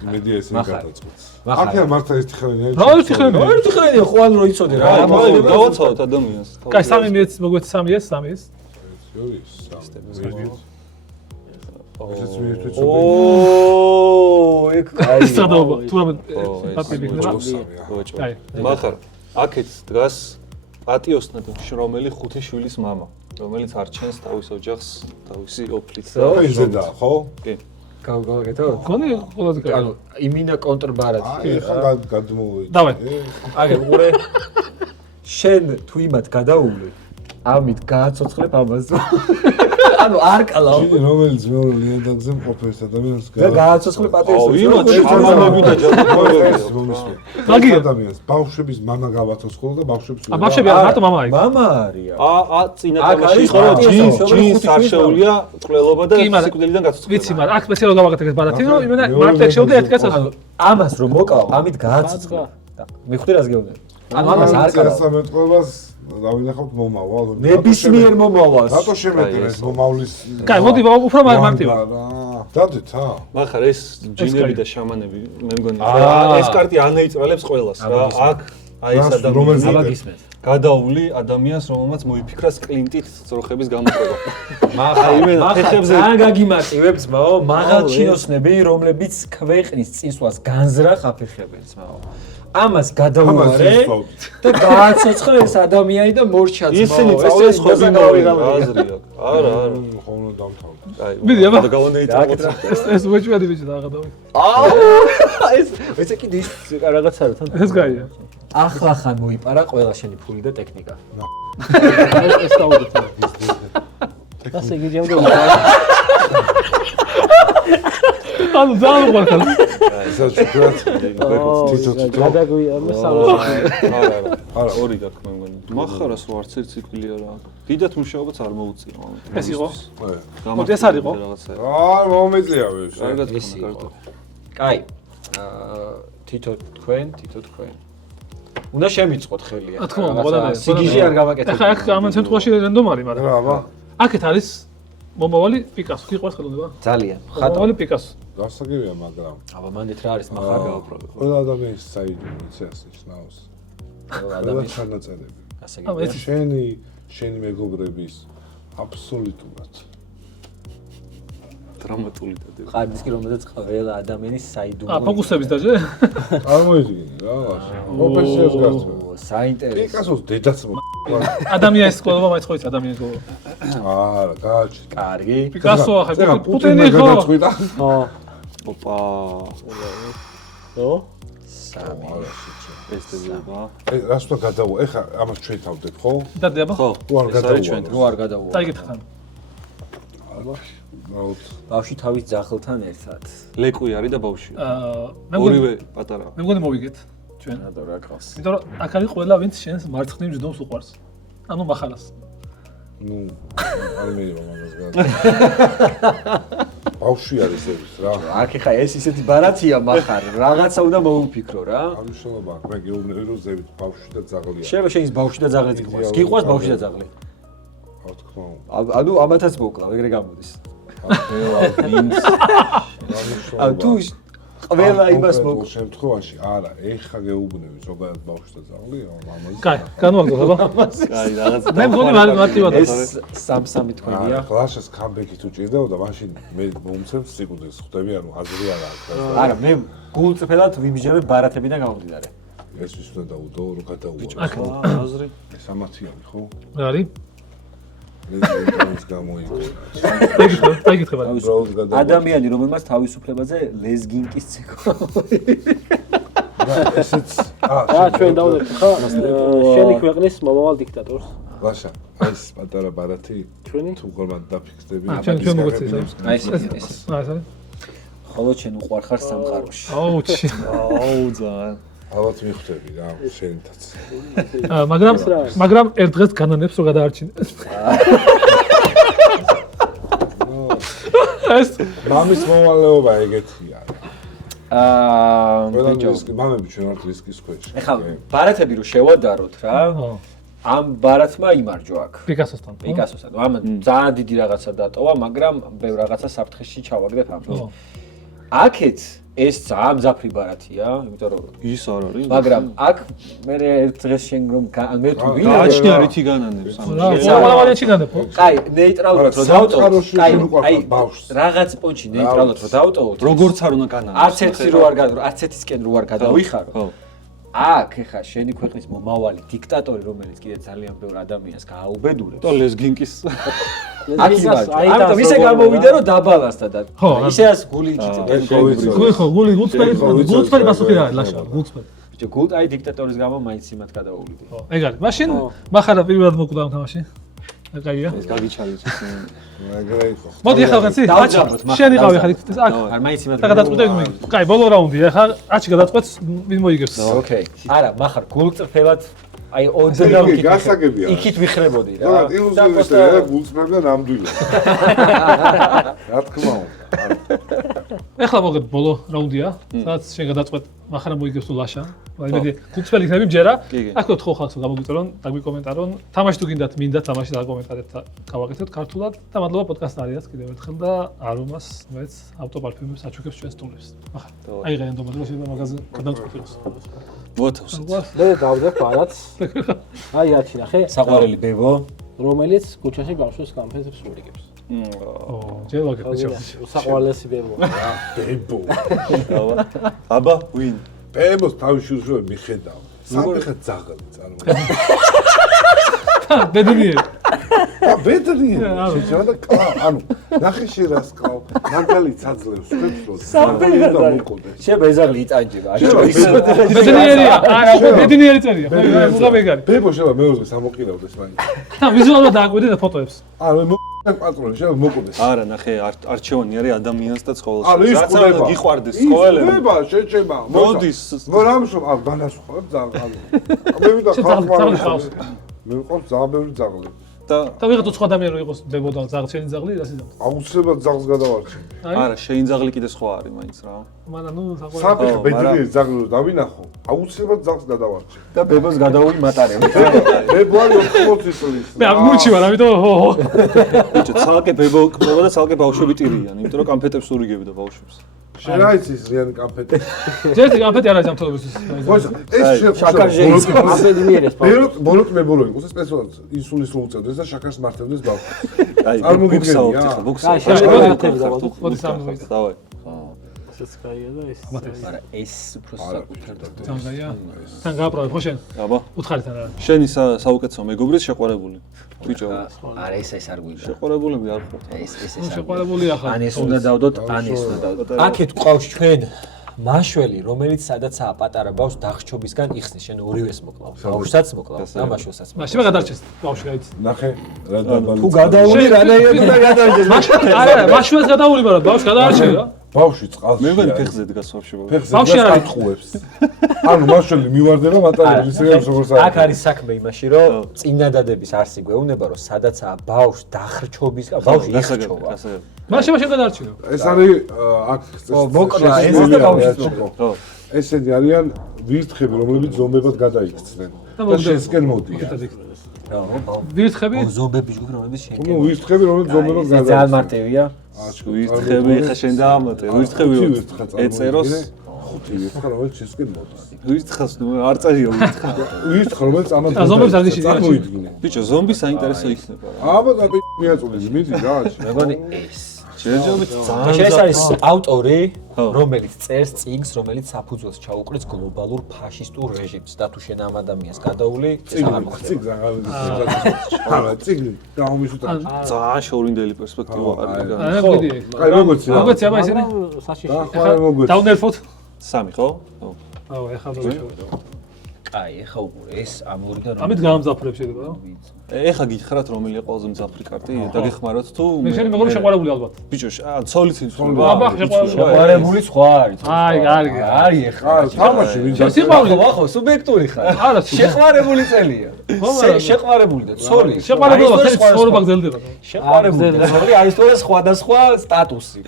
მედია ესე გადაწყვეტს. აქ მართლა ერთი ხელია. რა ერთი ხელი? ერთი ხელია ხო ან რო იცოდე რა. დავაცავთ ადამიანს. კაი, 3 მიეც მოგვეც 3 ეს, 3 ეს. იურის. ესეც მე ერთად ოოოო, ეგ კაი. სადაობა, თუ რამე პაპები იქნება. მოჭო. მახარ, აქეთ დგას პატიოსნად შრომელი 5 შვილის მამა. რომელიც არ ჩენს თავის ოჯახს, თავისი ოფლით. ისედა, ხო? კი. გავგავაკეთო? გონი ყველაზე კარგი. ანუ იმინა კონტრბარათი. ახლა გადმოვიდე. დავай. აგე უყურე. შენ თუ იმათ გადაული, ამით გააცოცხლებ ამას. ანუ არ კალავ. ჩინი რომელიც მეორე ლიანდაგზე მყოფეს ადამიანს და გააცოცხლე პატერის. იმათ შეგამები და ჯადოქრებები. მაგია. ადამიანს ბავშვების მამა გავაცოცხლო და ბავშვებს ა ბავშვები არა, მარტო მამა არის. მამა არია. წინა აქ თამაში არის ხო რა პარტიის ჯინს არ შეუძლია წყლელობა და კი, მაგრამ სიკვდილიდან გაცოცხლება. ვიცი, მაგრამ აქ სპეციალურად გავაკეთე ეს ბარათი, რომ იმენა მარტო ეგ შეუძლია ერთ კაცს. ანუ ამას რომ მოკავ, ამით გააცოცხლე. მიხვდი რას გეუბნები? ანუ ამას არ კალავ. სამეთყობას დავინახავთ მომავალ. ნებისმიერ მომავალს. რატო შემედგენეს მომავლის? კაი, მოდი უფრო მარტივად. დადით, მახარ ეს ჯინები და შამანები მე მგონი აა. ეს კარტი ანეიწყალებს ყველას რა. აქ აი ეს რომელიც ადამიანი გადაული ადამიანს რომელმაც მოიფიქრა სკლინტით ძროხების გამოყენება. ხეხებზე ან გაგიმარტივებ ძმაო, მაღალ ჩინოსნები, რომლებიც ქვეყნის წინსვლას განზრახ აფერხებენ ძმაო. ამას გადაუარე და გააცოცხლე ეს ადამიანი და მორჩა ძმაო. ისინი წავიდნენ ხოზე გავიღალე. აზრი აქვს. არა, არა. ხოლმე დამთავრდა. აი, მიდი, აბა. და გავანეიწყალოთ. ეს უეჭვადი ბიჭი და აღადავი. ეს კიდე ის რაღაცა რა თან. ეს გაია. ახლა ხან მოიპარა ყველა შენი ფული და ტექნიკა. ეს დავუდეთ. ასე გიჯამდე ანუ ძალიან უყვარხარ. ესა შეგრათ. თითო. გადაგვია მოსალოს. არა, ორი გაქვს მე მგონი. მახარას რო არც ერთ ციკლი არა. დიდათ მუშაობაც არ მოუწია ამიტომ. ეს იყო? მოდი ეს არ იყო? მომეწია ეს. კარგად ეს ხომ იყო. კაი. თითო თქვენ. უნდა შემიწყოთ ხელია. რა თქმა უნდა, ყველანაირად. სიგიჟე არ გავაკეთებ. ახლა აქ ამ შემთხვევაში რანდომარი, მაგრამ რა, აბა. აქეთ არის მომავალი პიკასო. გიყვარს ხელოვნება? ძალიან. მომავალი პიკასო. გასაგებია, მაგრამ აბა მანდით რა არის מחარ გავუპრობ. ყველა ადამიანის საიდუმლო იცის ნიშნავს. ყველა ყველა ადამიანის ჩანაწერები. ასე აბა გიგია. ეს შენი მეგობრების აბსოლუტურად დრამატული დადება. ყარდის კი რომელზეც ყველა ადამიანის საიდუმლო. ფოკუსების დაჟე? წარმოიდგინე რა, პროფესიას გასწრებ. საინტერესო. პიკასოს დედაც ადამიანის სკოლა მაინც ხო იცი ადამიანის სკოლა. არა, გააჩი. კარგი. პიკასო ახლა პუტინი პუტინი ხო? გადაწყვიტა. ხო. ოპა. ხო? სამი. ეს დებება. რას უნდა გადავა? ეხა ამას ჩვენ თავდეთ, ხო? დადი აბა. ხო. თუ არ გადავა. რო არ გადაუვა. დაიგითხან. ბავშვი თავის ძაღლთან ერთად. ლეკვი არის და ბავშვი. მე მგონი ორივე პატარა. მე მგონი მოვიგეთ ჩვენ. რატო რა ყავს? იმიტომ რომ აქ არის ყველა ვინც შენს მარცხნივ ჯდომს უყვარს. ანუ מחარას. ნუ არ მეიღო მაგას გა. ბავშვი არის ეს რა. აქ ხა ეს ისეთი ბარათია מחარ. რაღაცა უნდა მოუფიქრო რა. არ მნიშვნელობა, მე გეუბნები რომ ზევით ბავშვი და ძაღლია. შეიძლება შენის ბავშვი და ძაღლიც გიყვარს. გიყვარს ბავშვი და ძაღლი. რა თქმა უნდა. ანუ ამათაც მოკლა, ეგრე გამოდის. ვინც ანუ თუ ყველა იმას მოკლა. შემთხვევაში არა, ეხა გეუბნები ზოგადად ბავშვი და ძაღლია, მამაზე. კაი, განვაგდოთ აბა. კაი, რაღაც მე მგონი მარტივად ეს სამ-სამი თქვენია. ლაშას კამბექი თუ ჭირდებოდა, მაშინ მე მომცემ სიკვდილს ხვდები, ანუ აზრი არა აქვს. არა, მე გულწრფელად ვიმიჯნებ ბარათებიდან გამომდინარე. ეს ვის უნდა დაუდო, რო გადაუვა. აქ აზრი. ეს ამათიანი, ხო? რა არის? ლეზგინკის გამოიგო. დაიგითხე ბატონო. უბრალოდ გადაუვა. ადამიანი, რომელმაც თავისუფლებაზე ლეზგინკის ცეკვა. ესეც რა ჩვენ დავდეთ ხო? შენი ქვეყნის მომავალ დიქტატორს. ლაშა, აი ეს პატარა ბარათი ჩვენი? თუ ხოლმე დაფიქსდები. ჩვენ მოგეცეს. აი ეს ეს. რა ეს არის? ხოლო ჩვენ უყვარხარ სამყაროში. აუ ჩი. აუ ძალიან. ალბათ მიხვდები რა, შენითაც. მაგრამ ერთ დღეს განანებს რო გადაარჩინეს. ეს მამის მოვალეობა ეგეთია. ყველა ბიჭო. მამები ჩვენ ვართ რისკის ქვეშ. ეხლა ბარათები რო შევადაროთ რა. ამ ბარათმა იმარჯვა აქ. პიკასოსთან. პიკასოსთან. ამ ძალიან დიდი რაღაცა დატოვა, მაგრამ ბევრ რაღაცა საფრთხეში ჩავაგდებ ამ. აქეთ ეს ძალიან მძაფრი ბარათია, იმიტომ რომ ის არ არის. მაგრამ აქ მე ერთ დღეს შენ რომ მე თუ ვინ გააჩნია რითი განანებს ამ. ყველავანეთი განეფო. კაი, ნეიტრალურად რო დავტოვოთ. სამყაროში კაი, შენ უყვარხარ აი ბავშვს. რაღაც პონჩი ნეიტრალურად რო დავტოვოთ. როგორც არ უნდა განანებს. არც ერთი რო არ არც ერთისკენ რო არ გადავიხარო. ხო. აქ ეხა შენი ქვეყნის მომავალი დიქტატორი, რომელიც კიდე ძალიან ბევრ ადამიანს გააუბედურებს. და ლესგინკის ამიტომ ისე გამოვიდა რომ დაბალასდა და ისეას გული იჭირდა. ხო, გულწრფელი პასუხი რა არის, ლაშა, გულწრფელი. ბიჭო, გულ აი დიქტატორის გამო მაინც იმათ გადაუვლიდი. ხო, ეგ არის. მაშინ מחარა პირველად მოკვდა ამ თამაში. კაია. ეს გაგიჩალეთ. ეგრე იყო. მოდი ახლა ვღაცი. დავჯაბოთ, შენ იყავი ახლა იქ. აქ. არ მაინც იმათ. და გადაწყვეტე ვინ მოიგებს. კაი, ბოლო რაუნდია. ახლა აჩი გადაწყვეტს ვინ მოიგებს. ოკეი. არა, מחარ გულწრფელად აი გასაგებია. იქით ვიხრებოდი რა. და ილუზიონისტია, გულწრფელი და ნამდვილი. რა თქმა უნდა. ეხლა მოგეთ ბოლო რაუნდია, სადაც შენ გადაწყვეტ מחარა მოიგებს თუ ლაშა. იმედი გულწრფელი იქნები მჯერა. აქ თქო ხალხს გამოგვიწერონ, დაგვიკომენტარონ. თამაში თუ გინდათ, მინდა თამაში დაკომენტარეთ და გავაკეთოთ ქართულად და მადლობა პოდკასტ არიას კიდევ ერთხელ და არომას მეც ავტოპარფიუმებს აჩუქებს ჩვენს სტუმრებს. ახლა აიღე ენდომატრო შეიძლება მაგაზე გადავწყვეტოს. მოთავს. მე დავდებ არაც. აი აჩი ნახე. საყვარელი ბებო. რომელიც კუჩაში ბავშვებს კამფეტებს მოიგებს. ჯერ ვაგებთ. საყვარლესი ბებო. ბებო. აბა, ვინ? ბებოს თავში უშვებ მიხედავ. სამეხა ძაღლი წარმოიდგინე. ბედნიერი. ბედნიერი. და კლავ, ანუ ნახე შე რას კლავ. მაგალი ცაძლევს, ხვდებს რომ სამფერდა მოკვდეს. შე ბეზაღლი იტანჯება. ბედნიერია. არა, ბედნიერი წერია. ხო, მოგაბეგარი. ბებო შევა მეუღლეს ამოყირავდეს მაინც. და ვიზუალურად დააკვირდი და ფოტოებს. ანუ პატრონი შევა მოკვდეს. არა, ნახე, არჩევანი არის ადამიანს და ცხოველს. ანუ ის ხდება. გიყვარდეს ცხოველები. ხდება, შეჭება. მოდის. მორამშობ, ა ბანასხობ ძაღლი. მე ვიდა ხალხს. მე ვიყავ ძაღლი ძაღლი. და ვიღაც სხვა ადამიანი რო იყოს ბებო და ძაღლი ძაღლი რა სიზამთრე. აუცილებლად ძაღლს გადავარჩენ. არა, შენ ძაღლი კიდე სხვა არის მაინც რა. მაგრამ ნუ საფეხი ბედნიერი ძაღლი რო დავინახო, აუცილებლად ძაღლს გადავარჩენ. და ბებოს გადაული მატარები. ბებო არის 80 წლის. მე აღმოჩი ვარ, ამიტომ ჰო. ბიჭო, ცალკე ბებო ყოლა და ცალკე ბავშვები ტირიან, იმიტომ რომ კამფეტებს ურიგებდა ბავშვებს. შენ არის ის ზიანი კამფეტი. ჯერტი კამფეტი არ არის ამთობისთვის. ეს შაკარჟე ის აბედნიერეს ბავშვი. ბოლოთ მე ბოლო იყო სპეციალურად ინსულის რო უწევდეს და შაკარს მართებდეს ბავშვს. აი, წარმოგიდგენია. ბუქსა. აი, შენ მოდი სამი. დავაი. ესეც კაია და ეს. არა, ეს უფრო საკუთრდა. თანგაია. თან გააპროვე ხო შენ? აბა. უთხარიდან არა. შენი საუკეთესო მეგობრის შეყვარებული. ბიჭო, არა, ეს არ გვიда. შეყვარებულები არ ხო? ეს შეყვარებული ახლა. ან ეს უნდა დავდოთ, ან ეს უნდა დავდოთ. აქეთ ყავს ჩვენ მაშველი, რომელიც სადაცაა პატარა ბავშვს დახჩობისგან იხსნის, შენ ორივეს მოკლავ. ბავშვსაც მოკლავ და მაშველსაც. მაშინ გადარჩეს ბავშვი გაიც. ნახე რა დაბალი. თუ გადაული რანაირად უნდა გადარჩეს. არა, მაშველს გადაული მაგრამ ბავშვს გადაარჩე რა. ბავშვი წყალში. მე ვარ ფეხზე დგას ბავშვი. ბავშვი არ არის. ყუებს. ანუ მაშველი მივარდება მატარებს ისე როგორც არის. აქ არის საქმე იმაში, რომ წინადადების არსი გვეუბნება, რომ სადაცაა ბავშვს დახრჩობისგან, ბავშვი იხჩობა. მაშინ გადაარჩინო. ეს არის აქ მოკლა, ეს და ბავშვი. ხო. ესენი არიან ვირთხები, რომლებიც ზომბებად გადაიქცნენ. და შესკენ მოდიან. ვირთხები? ზომბები ჯგუფი, რომლებიც შენ. ნუ ვირთხები, რომლებიც ზომბებად ძალიან გადაიქცნენ. მარტივია. ვირთხები ხა შენ დაამატე, ვირთხები ეწეროს. ხუთი ვირთხა, რომელიც შესკენ მოდის. ვირთხას ნუ არ წერია ვირთხა. ვირთხა, რომელიც ამას ზომბებს არ გიშიდი. ბიჭო, ზომბი საინტერესო იქნება რა. აბა და მიაწოდეს, მიდი რა. მეგონი ეს ჯერჯერობით ეს არის ავტორი, რომელიც წერს წიგნს, რომელიც საფუძველს ჩაუყრեց გლობალურ ფაშისტურ რეჟიმს და თუ შენ ამ ადამიანს გადაული, ეს აღარ მოხდება. წიგნს არა, წიგნი დაუმისუთა. ძალიან შორინდელი პერსპექტივა არის. არა, მოდი. აი როგორც რა. მოგეცი აბა ისინი? საშიში. ახლა მოგვეცი. დაუნერფოთ. სამი ხო? ხო. აუ, ეხლა დავშევიდო. აი, ეხა უყურე ეს ამ ორიდან ამით გამამძაფრებ შეიძლება რა? ეხა გითხრათ რომელია ყველაზე მძაფრი კარტი? დაგეხმაროთ თუ მე შენი მეგობრი შეყვარებული ალბათ. ბიჭო, ცოლიც იცვლება. აბა, შეყვარებული. შეყვარებული სხვა არის. აი, კარგი. არის ეხლა. თამაში ვინ სიყვარული ხო, სუბიექტური ხარ. არა, შეყვარებული წელია. შეყვარებული და ცოლი. შეყვარებული ხარ, ცხოვრება გრძელდება. შეყვარებული და ცოლი არის თორე სხვადასხვა სტატუსი.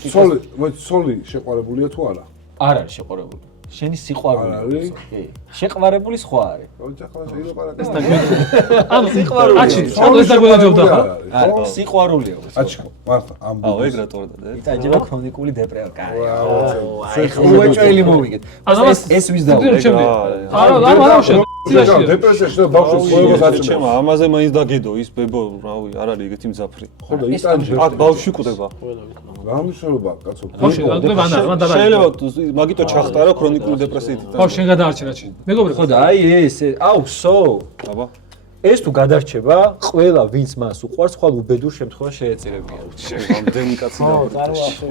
ცოლი შეყვარებულია თუ არა? არ არის შეყვარებული. შენი სიყვარული არის? კი. შეყვარებული სხვა არის. ოჯახლა შეიძლება ეს და ანუ სიყვარული. აჩი, ეს დაგვეჯობდა ხა? არა, სიყვარულია. აჩქო, მართლა ამ აუ, ეგ რატო და? იტაჯება ქრონიკული დეპრესია. აი, ხა უეჭველი მოვიგეთ. ეს ვის დავა? არა, არა, არა, დეპრესიაში და ბავშვებს ხოლმე გაწმენდა. ჩემო ამაზე მაინც დაგედო ის ბებო რავი არ არის ეგეთი მძაფრი. ხო და იტანჯე. აქ ბავშვი კვდება. რა მნიშვნელობა კაცო? ბავშვი კვდება ან შეიძლება მაგიტო ჩახტარო ქრონიკული დეპრესიით. ბავშვი შენ გადაარჩენა ჩი. მეგობრებო ხო და აი ეს აუ აბა ეს თუ გადარჩება, ყველა ვინც მას უყვარს, ხვალ უბედურ შემთხვევაში შეეწირებია. რამდენი კაცი წარმოახო.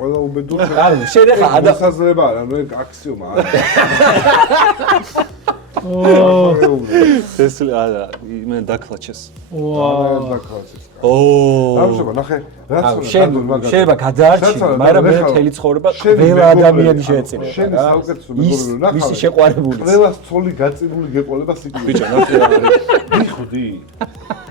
ყველა უბედური. ანუ შენ ახლა დასაზრება არა, ნუ ეგ აქსიომა არა. ეს არა, მე დაკლაჩეს. არა დაკლაჩეს. ამჟამად ნახე, რაც შეიძლება გადაარჩინო, მაგრამ მე მთელი ცხოვრება ყველა ადამიანი შეეწირება. შენ საუკეთესო მეგობრო ნახე. მისი შეყვარებული. ყველა ცოლი გაწებული გეყოლება სიკვდილი. ბიჭო, ნახე რა არის. მიხდი.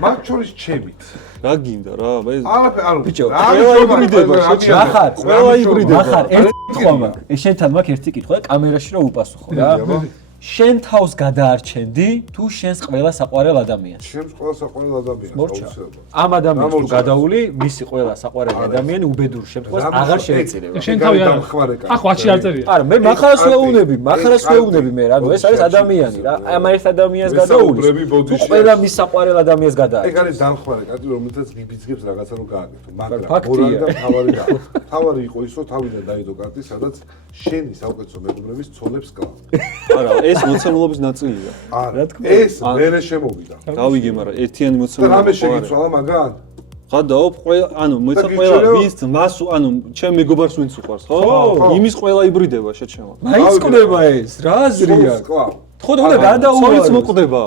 მათ შორის ჩემით. რა გინდა რა? არაფერ, ანუ ბიჭო, ყველა იბრიდება, ნახარ, ყველა იბრიდება. ნახარ, ერთი კითხვა მაქვს. შენთან მაქვს ერთი კითხვა და კამერაში რა უპასუხო რა. შენ თავს გადაარჩენდი თუ შენს ყველა საყვარელ ადამიანს? ჩემს ყველა საყვარელ ადამიანს აუცილებლად. ამ ადამიანს თუ გადაული, მისი ყველა საყვარელი ადამიანი უბედურ შემთხვევაში აღარ შეეწირება. შენ თავი არა. ახ ვაჩი არ წერია. არა, მე מחარას ვეუბნები მე, ანუ ეს არის ადამიანი რა. ამ ერთ ადამიანს გადაული. თუ ყველა მის საყვარელ ადამიანს ეგ გადაარჩენს. არის დამხმარე კაცი, რომელთაც გიბიძგებს რაღაცა რომ გააკეთო, მაგრამ ფაქტია. ორანი და თავარი იყო ის, რომ თავიდან დაიდო კარტი, სადაც შენი საუკეთესო მეგობრების ცოლებს კლავს. არა, ეს მოცემულობის ნაწილია. არა, ეს მერე შემოვიდა. გავიგე, მაგრამ ერთიანი და მოცემულობა. რამე შეგიცვალა მაგან? გადაობ ყველა, ანუ მოიცა ყველა ვის მას, ანუ ჩემ მეგობარს ვინც უყვარს, ხო? იმის ყველა იბრიდება შეჩემა. მაინც ყდება ეს, რა აზრია? კლავ. ხო და უნდა გადაუვალო. ცოლიც მოკვდება.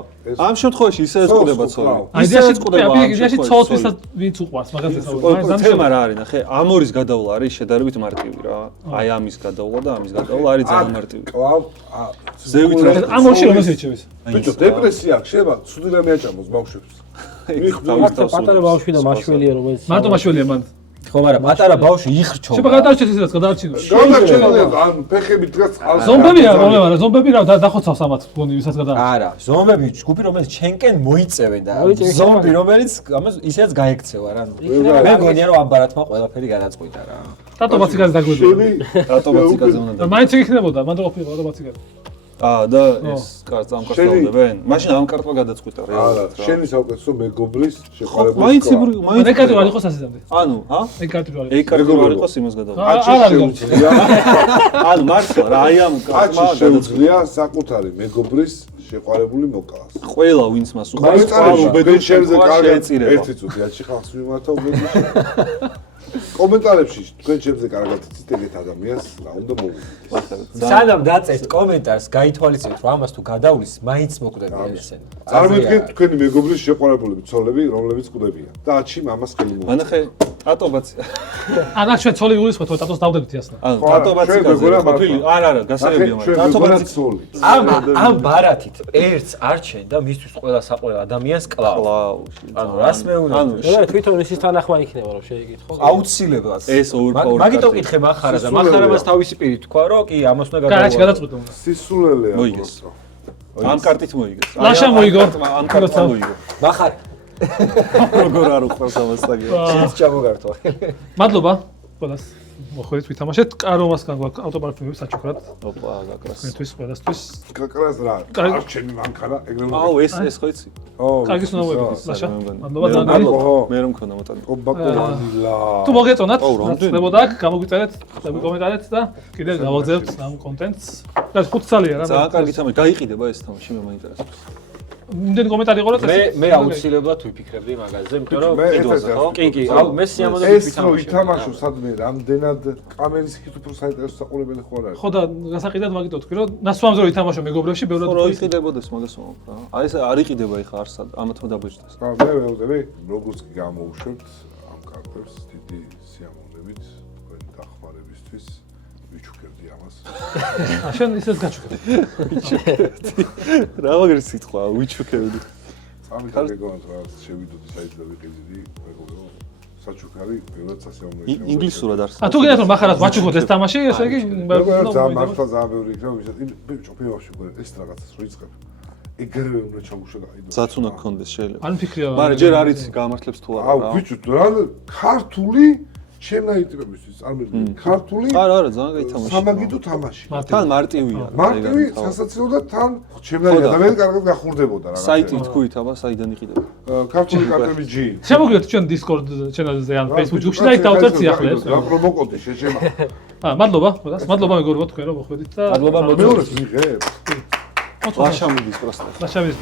ამ შემთხვევაში ისევ ყდება ცოლი. იდეაში ყდება, იდეაში ცოლს ვინც უყვარს, მაგაზე საუბარი. თემა რა არის, ნახე, ამ ორის გადაულა არის შედარებით მარტივი რა. აი ამის გადაულა და ამის გადაულა არის ძალიან მარტივი. კლავ. ზევით რა. ამ ორში რომ შეჩევეს. ბიჭო, დეპრესია აქვს, შეიძლება ცუდი რამე აჭამოს ბავშვებს. პატარა ბავშვი და მაშვილია რომელიც მარტო მაშვილია მან. ხო, მაგრამ პატარა ბავშვი იხრჩო. შეიძლება გადაარჩეს ისედაც გადაარჩინო. გადარჩენილია, ან ფეხები დგას წყალში. ზომბებია პრობლემა რა, ზომბები რა დახოცავს ამათ გონი ვისაც გადაარჩეს. არა, ზომბები ჯგუფი რომელიც ჩემკენ მოიწევენ და ზომბი რომელიც ამას ისედაც გაექცევა რა. მე მგონია რომ ამ ბარათმა ყველაფერი გადაწყვიტა რა. რატო ბაციკაზე დაგვეძო? რატო ბაციკაზე უნდა და მაინც იქნებოდა, მანდ რო ყოფილიყო რატო ბაციკაზე. და ეს კარც ამ კარს დავდებენ. მაშინ ამ კარტმა გადაწყვიტა რეალურად არა, შენი საუკეთესო მეგობრის მაინც შეყვარებული. მაინც ეკარტი არ იყოს ასეთამდე. ანუ, ჰა? ეკარტი არ ეგ კარტი არ იყოს იმას გადავა. აჩი შეუძლია, ანუ მართლა რა აი ამ კარტმა აჩი გადაწყვიტა. შეუძლია საკუთარი მეგობრის შეყვარებული მოკალას. ყველა ვინც მას უყურებს, კომენტარებში ბედურჩებზე კარგად შეეწირება. ერთი წუთი აჩი ხალხს მიმართა უბედურში. კომენტარებში თქვენ ჩემზე კარგად იცით ეგეთ ადამიანს რა უნდა მოვიდეთ. სანამ დაწერთ კომენტარს, გაითვალისწინოთ რომ ამას თუ გადავლის, მაინც მოკვდებიან ესენი. წარმოიდგინეთ თქვენი მეგობრის შეყვარებულები ცოლები, რომლებიც კვდებიან და აჩი მამას ხელი მოუწევს. ანახე ატობაცი. ანა ჩვენ ცოლი გულისხმობთ, რომ ტატოს დავდებთ იასნა. ანუ ატობაციკაზე ყოფილი. არა, გასაგებია მაგრამ ატობაცი ცოლი. ამ ბარათით ერთს არჩენ და მისთვის ყველა საყვარელ ადამიანს კლავ. ანუ რას მეუბნები? მე თვითონ ისის თანახმა იქნება რომ შეიკითხო. აუცილებლად. ეს overpower. მაგიტო კითხე მახარა და მახარებას თავისი პირით თქვა რომ კი ამას უნდა გადავალო. კარაჩი გადაწყვიტა უნდა. სისულელეა. მოიგეს. ამ კარტით მოიგეს. ლაშა მოიგო. ამ კარტით მოიგო. მახარ როგორ არ უყურს ამას ტაგი. შენს ჩამოგართვა. მადლობა ყველას. მოხერით ვითამაშეთ. კარომასგან გვაქვს ავტოპარკები საჩუქრად. ოპა, გაკრას. თქვენთვის ყველასთვის. კაკრას რა? კარგი. არ ჩემი მანქანა, ეგრე უნდა. აუ, ეს ხო იცი? კარგი სუნავები ლაშა. მადლობა მე ძალიან. მე რომ მქონდა მოტანი. ობაკო ვანილა. თუ მოგეწონათ, აუ, რამდენი? ხდებოდა აქ, გამოგვიწერეთ, კომენტარით და კიდევ გავაგზავნებთ ამ კონტენტს. და 5 წელია რა. ძალიან კარგი თამაში. გაიყიდება ეს თამაში, მე მაინტერესებს. იმდენი კომენტარი იყო რა წესი. მე აუცილებლად ვიფიქრებდი მაგაზე, იმიტომ რომ კიდევაზე ხო? კი, აუ მე სიამოვნებით ეს რო ვითამაშე. ვითამაშო სადმე რამდენად კამერის იქით უფრო საინტერესო საყურებელი ხო არ არის? ხო და გასაყიდად მაგიტო თქვი რომ ნასვამზე რო ვითამაშო მეგობრებში ბევრად ხო, რა იყიდებოდეს მაგას ვამბობ რა. აი ეს არ იყიდება ხა არსად, ამათმა დაბეჭდეს. რა მე ვეუბნები, როგორც კი გამოუშვებთ ამ კარტებს დიდი სიამოვნებით თქვენი დახმარებისთვის ვიჩუქებდი ამას. შენ ისეც გაჩუქებ. რა მაგარი სიტყვა, ვიჩუქებდი. წამით ეგონათ რა შევიდოდი საით და ვიყიდი მეგობრო. საჩუქარი ბევრად სასიამოვნოა. ინგლისურად არის. თუ გინდათ რომ ახლა ვაჩუქოთ ეს თამაში, ესე იგი მართლა ძალიან ბევრი იქნება, ვისაც ბიჭო პირველში უკვე ეს რაღაცას რო იწყებ. ეგრევე უნდა ჩაგუშვა გაიდო. საც უნდა გქონდეს შეიძლება. არ მფიქრია. მაგრამ ჯერ არ იცი გამართლებს თუ არა. აუ ბიჭო, რა ქართული ჩემნაირი ტიპებისთვის წარმოგიდგენთ ქართული არა, ძალიან კაი თამაში. სამაგიდო თამაში. თან მარტივია. მარტივი, სასაცილო და თან ჩემნაირი ადამიანი კარგად გახურდებოდა რაღაცა. საიტი თქვით, აბა, საიდან იყიდება? ქართული კარტები G. შემოგვიდგეთ ჩვენ Discord channel-ზე ან Facebook ჯგუფში და იქ დავწერთ სიახლეებს. რა პრომოკოდი შეჩემა. მადლობა, მადლობა მეგობრებო თქვენ რომ მოხვედით და მადლობა მეორეს მიიღებ. ლაშამიდის პროსტა. ლაშამის